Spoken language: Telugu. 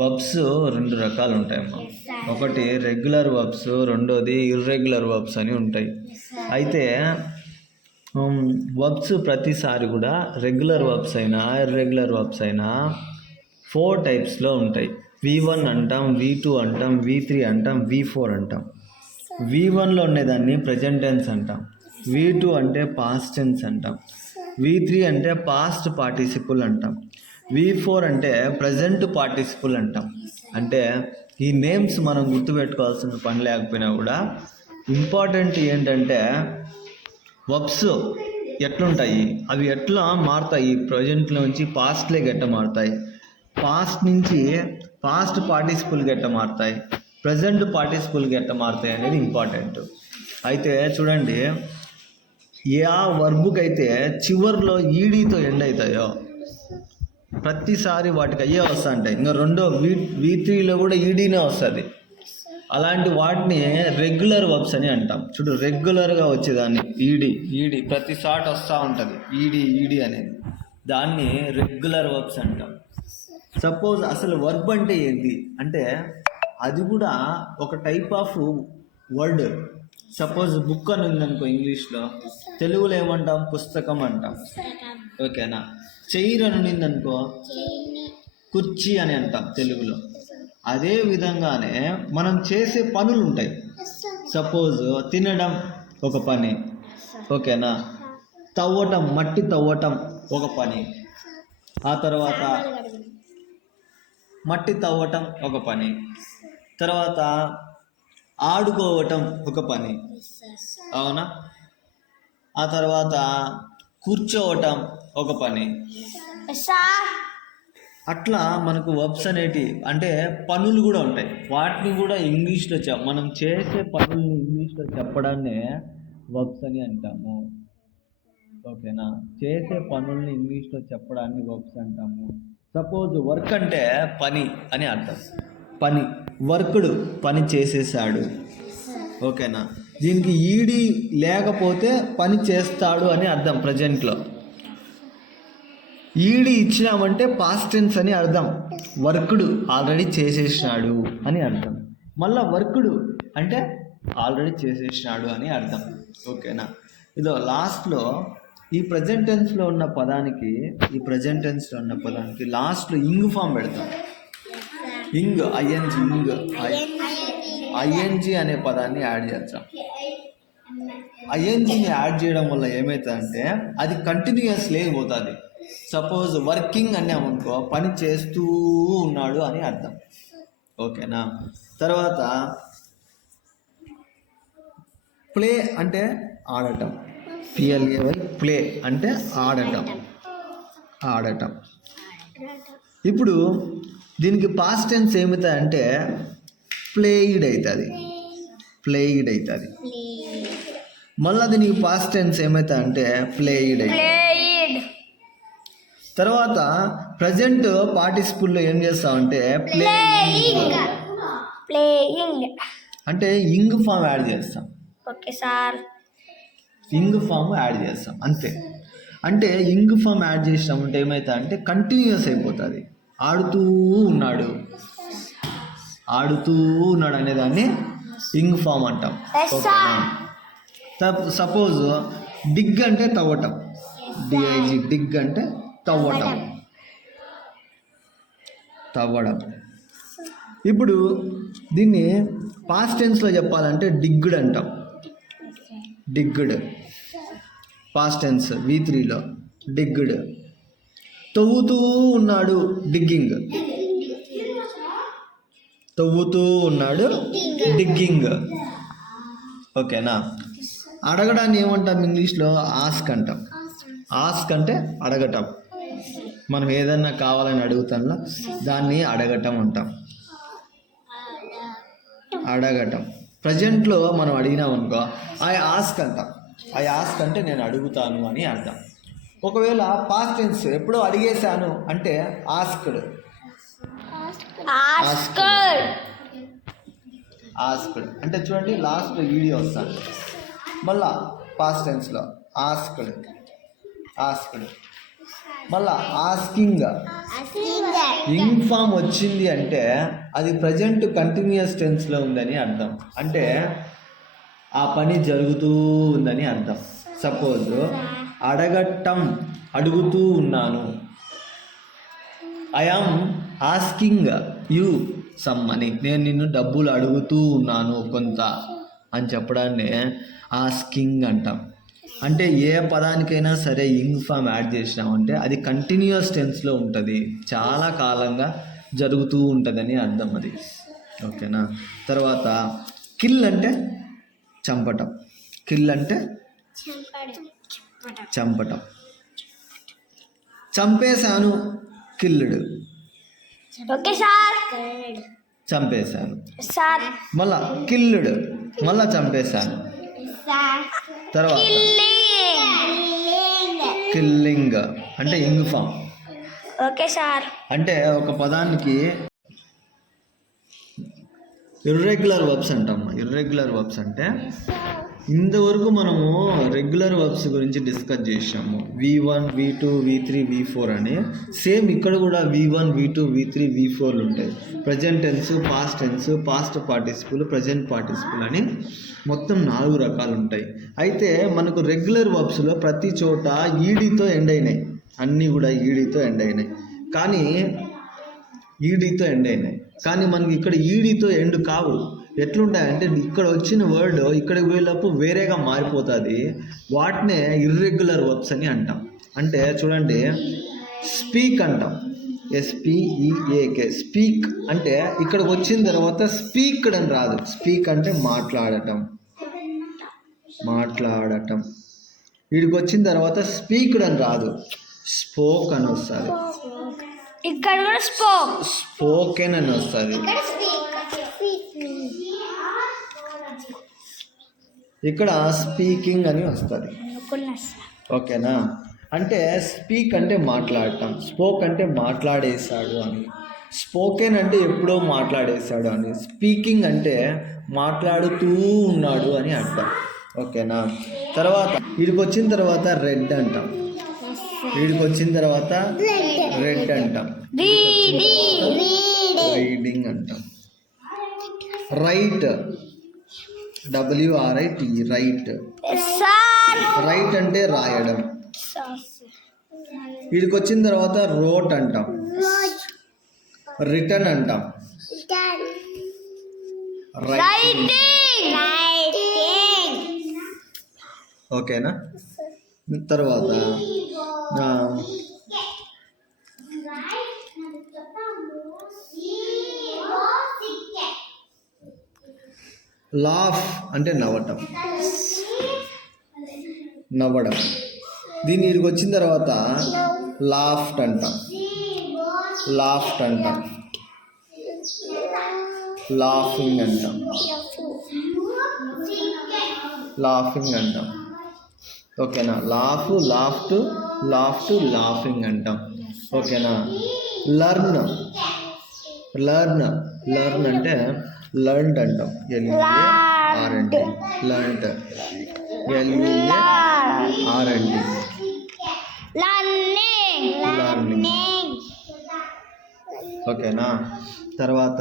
వర్బ్స్ రెండు రకాలు ఉంటాయమ్మా. ఒకటి రెగ్యులర్ వర్బ్స్, రెండోది ఇర్రెగ్యులర్ వర్బ్స్ అని ఉంటాయి. అయితే వర్బ్స్ ప్రతిసారి కూడా రెగ్యులర్ వర్బ్స్ అయినా ఇర్రెగ్యులర్ వర్బ్స్ అయినా 4 టైప్స్లో ఉంటాయి. V1 అంటాం, V2 అంటాం, V3 అంటాం, V4 అంటాం. V1లో ఉండేదాన్ని ప్రజెంట్ టెన్స్ అంటాం, V2 అంటే పాస్ట్ టెన్స్ అంటాం, V3 అంటే పాస్ట్ పార్టిసిపుల్ అంటాం, V4 అంటే ప్రజెంట్ పార్టిసిపుల్ అంటాం. అంటే ఈ నేమ్స్ మనం గుర్తుపెట్టుకోవాల్సిన పని లేకపోయినా కూడా ఇంపార్టెంట్ ఏంటంటే వర్బ్స్ ఎట్లుంటాయి, అవి ఎట్లా మారుతాయి, ప్రజెంట్లోంచి పాస్ట్లోకి ఎట్లా మారుతాయి, పాస్ట్ నుంచి పాస్ట్ పార్టిసిపుల్కి ఎట్లా మారుతాయి, ప్రజెంట్ పార్టిసిపుల్కి ఎట్లా మారుతాయి అనేది ఇంపార్టెంట్. అయితే చూడండి, ఏ వర్బుకి అయితే చివరిలో ఈడీతో ఎండ్ అవుతాయో ప్రతిసారి వాటికి అయ్యే వస్తూ ఉంటాయి. ఇంకా రెండో V3లో కూడా ఈడీనే వస్తుంది. అలాంటి వాటిని రెగ్యులర్ వర్బ్స్ అని అంటాం. చూడు, రెగ్యులర్గా వచ్చేదాన్ని ఈడీ ప్రతిసారి వస్తూ ఉంటుంది, ఈడీ అనేది, దాన్ని రెగ్యులర్ వర్బ్స్ అంటాం. సపోజ్ అసలు వర్బ్ అంటే ఏంటి అంటే అది కూడా ఒక type of word. Suppose book అని ఉందనుకో ఇంగ్లీష్లో, తెలుగులో ఏమంటాం, పుస్తకం అంటాం. ఓకేనా. చైర్ అని ఉండిందనుకో కుర్చీ అని అంటాం తెలుగులో. అదే విధంగానే మనం చేసే పనులు ఉంటాయి. సపోజ్ తినడం ఒక పని, ఓకేనా, తవ్వటం, మట్టి తవ్వటం ఒక పని, ఆ తర్వాత మట్టి తవ్వటం ఒక పని, తర్వాత ఆడుకోవటం ఒక పని, అవునా, ఆ తర్వాత కూర్చోవటం ఒక పని. అట్లా మనకు వర్బ్స్ అనేటివి అంటే పనులు కూడా ఉంటాయి. వాటిని కూడా ఇంగ్లీష్లో మనం చేసే పనుల్ని ఇంగ్లీష్లో చెప్పడాన్నే వర్బ్స్ అని అంటాము. ఓకేనా. చేసే పనుల్ని ఇంగ్లీష్లో చెప్పడాన్ని వర్బ్స్ అంటాము. సపోజ్ వర్క్ అంటే పని అని అర్థం, పని, వర్క్డ్ పని చేసేసాడు. ఓకేనా. దీనికి ఈడీ లేకపోతే పని చేస్తాడు అని అర్థం. ప్రజెంట్లో ఈడీ ఇచ్చినామంటే పాస్ట్ టెన్స్ అని అర్థం, వర్క్డ్ ఆల్రెడీ చేసేసినాడు అని అర్థం. మళ్ళీ వర్క్డ్ అంటే ఆల్రెడీ చేసేసినాడు అని అర్థం. ఓకేనా. ఇదో లాస్ట్లో ఈ ప్రజెంట్ టెన్స్లో ఉన్న పదానికి లాస్ట్లో ఇంగ్ ఫామ్ పెడతాం. ఐఎన్జి అనే పదాన్ని యాడ్ చేస్తాం. ఐఎన్జిని యాడ్ చేయడం వల్ల ఏమవుతుందంటే అది కంటిన్యూస్ లేకపోతుంది. సపోజ్ వర్కింగ్ అన్నామనుకో పని చేస్తూ ఉన్నాడు అని అర్థం. ఓకేనా. తర్వాత ప్లే అంటే ఆడటం, PLAY, ప్లే అంటే ఆడటం. ఇప్పుడు దీనికి పాస్ట్ టెన్స్ ఏమవుతాయంటే ప్లేయిడ్ అవుతుంది. మళ్ళీ దీనికి పాస్ట్ టెన్స్ ఏమవుతాయంటే ప్లేయిడ్ అవుతుంది. తర్వాత ప్రజెంట్ పార్టిసిపుల్లో ఏం చేస్తామంటే ప్లేయింగ్ అంటే ఇంగ్ ఫామ్ యాడ్ చేస్తాం. Okay sir. Ing form add చేస్తాం అంతే. అంటే ఇంగ్ ఫామ్ యాడ్ చేసినామంటే ఏమవుతా అంటే కంటిన్యూస్ అయిపోతుంది. ఆడుతూ ఉన్నాడు అనేదాన్ని ఇంగ్ ఫామ్ అంటాం. సపోజ్ డిగ్ అంటే తవ్వటం, DIG, డిగ్ అంటే తవ్వడం. ఇప్పుడు దీన్ని పాస్ట్ టెన్స్లో చెప్పాలంటే డిగ్డ్ అంటాం. Past tense V3లో డిగ్డ్. తవ్వుతూ ఉన్నాడు, డిగ్గింగ్. ఓకేనా. అడగడాన్ని ఏమంటాం ఇంగ్లీష్లో ఆస్క్ అంటాం. ఆస్క్ అంటే అడగటం. మనం ఏదన్నా కావాలని అడుగుతాం, దాన్ని అడగటం అంటాం. ప్రజెంట్లో మనం అడిగినామనుకో ఐ ఆస్క్ అంటాం. ఐ ఆస్క్ అంటే నేను అడుగుతాను అని అర్థం. ఒకవేళ పాస్ట్ టెన్స్ ఎప్పుడో అడిగేశాను అంటే ఆస్క్డ్. అంటే చూడండి లాస్ట్లో వీడియో వస్తాను. మళ్ళా పాస్ట్ టెన్స్లో ఆస్క్డ్. మళ్ళా ఆస్కింగ్. ఇంగ్ ఫామ్ వచ్చింది అంటే అది ప్రజెంట్ కంటిన్యూస్ టెన్స్లో ఉందని అర్థం. అంటే ఆ పని జరుగుతూ ఉందని అర్థం. సపోజ్ అడగటం, అడుగుతూ ఉన్నాను. I am asking you some money, నేను నిన్ను డబ్బులు అడుగుతూ ఉన్నాను కొంత అని చెప్పడాన్ని ఆస్కింగ్ అంటాం. అంటే ఏ పదానికైనా సరే ఇంగ్ ఫామ్ యాడ్ చేసినామంటే అది కంటిన్యూస్ టెన్స్లో ఉంటుంది, చాలా కాలంగా జరుగుతూ ఉంటుందని అర్థం అది. ఓకేనా. తర్వాత కిల్ అంటే చంపటం. కిల్ అంటే చంపటం. చంపేశాను, కిల్డ్. Okay sir. చంపేశాను. సార్ మళ్ళా కిల్డ్, మళ్ళా చంపేశాను. తర్వాత కిల్లింగ్ అంటే ఇంగ్ ఫామ్. Okay sir. అంటే ఒక పదానికి ఇర్రెగ్యులర్ వర్బ్స్ అంటాం. ఇర్రెగ్యులర్ వర్బ్స్ అంటే ఇంతవరకు మనము రెగ్యులర్ వర్బ్స్ గురించి డిస్కస్ చేసాము. V1, V2, V3, V4 అని. సేమ్ ఇక్కడ కూడా V1, V2, V3, V4లు ఉంటాయి. Present tense, past tense, past participle, present participle అని మొత్తం 4 రకాలు ఉంటాయి. అయితే మనకు రెగ్యులర్ వర్బ్స్లో ప్రతి చోట ఈడీతో ఎండ్ అయినాయి. అన్నీ కూడా ఈడీతో ఎండ్ అయినాయి. కానీ మనకి ఇక్కడ ఈడీతో ఎండ్ కావు. ఎట్లుంటాయంటే ఇక్కడ వచ్చిన వర్డ్ ఇక్కడికి వెళ్ళేటప్పుడు వేరేగా మారిపోతుంది. వాటినే ఇర్రెగ్యులర్ వర్బ్స్ అని అంటాం. అంటే చూడండి, స్పీక్ అంటాం, SPEAK. స్పీక్ అంటే ఇక్కడికి వచ్చిన తర్వాత స్పీక్డ్ అని రాదు. స్పీక్ అంటే మాట్లాడటం. వీడికి వచ్చిన తర్వాత స్పీక్డ్ అని రాదు, స్పోక్ అని వస్తుంది. ఇక్కడ కూడా స్పోకెన్ అని వస్తుంది. ఇక్కడ స్పీకింగ్ అని వస్తుంది. ఓకేనా. అంటే స్పీక్ అంటే మాట్లాడటం, స్పోక్ అంటే మాట్లాడేశాడు అని, స్పోకెన్ అంటే ఎప్పుడో మాట్లాడేశాడు అని, స్పీకింగ్ అంటే మాట్లాడుతూ ఉన్నాడు అని అర్థం. ఓకేనా. తర్వాత వీడికి వచ్చిన తర్వాత రెడ్ అంటాం. రీడింగ్ అంటాం. Right, WRIT, right. రైట్ అంటే రాయడం. వీడికి వచ్చిన తర్వాత రోట్ అంటాం. రిటర్న్ అంటాం. రైటింగ్. ఓకేనా. తర్వాత లాఫ్ అంటే నవ్వడం. దీన్ని ఇక్కడికి వచ్చిన తర్వాత లాఫ్ట్ అంటాం. లాఫింగ్ అంటాం. ఓకేనా. లాఫ్ట్, లాఫింగ్ అంటాం. ఓకేనా. లర్న్ అంటే లర్న్డ్ అంటాం. LEARNT, learned, learning. ఓకేనా. తర్వాత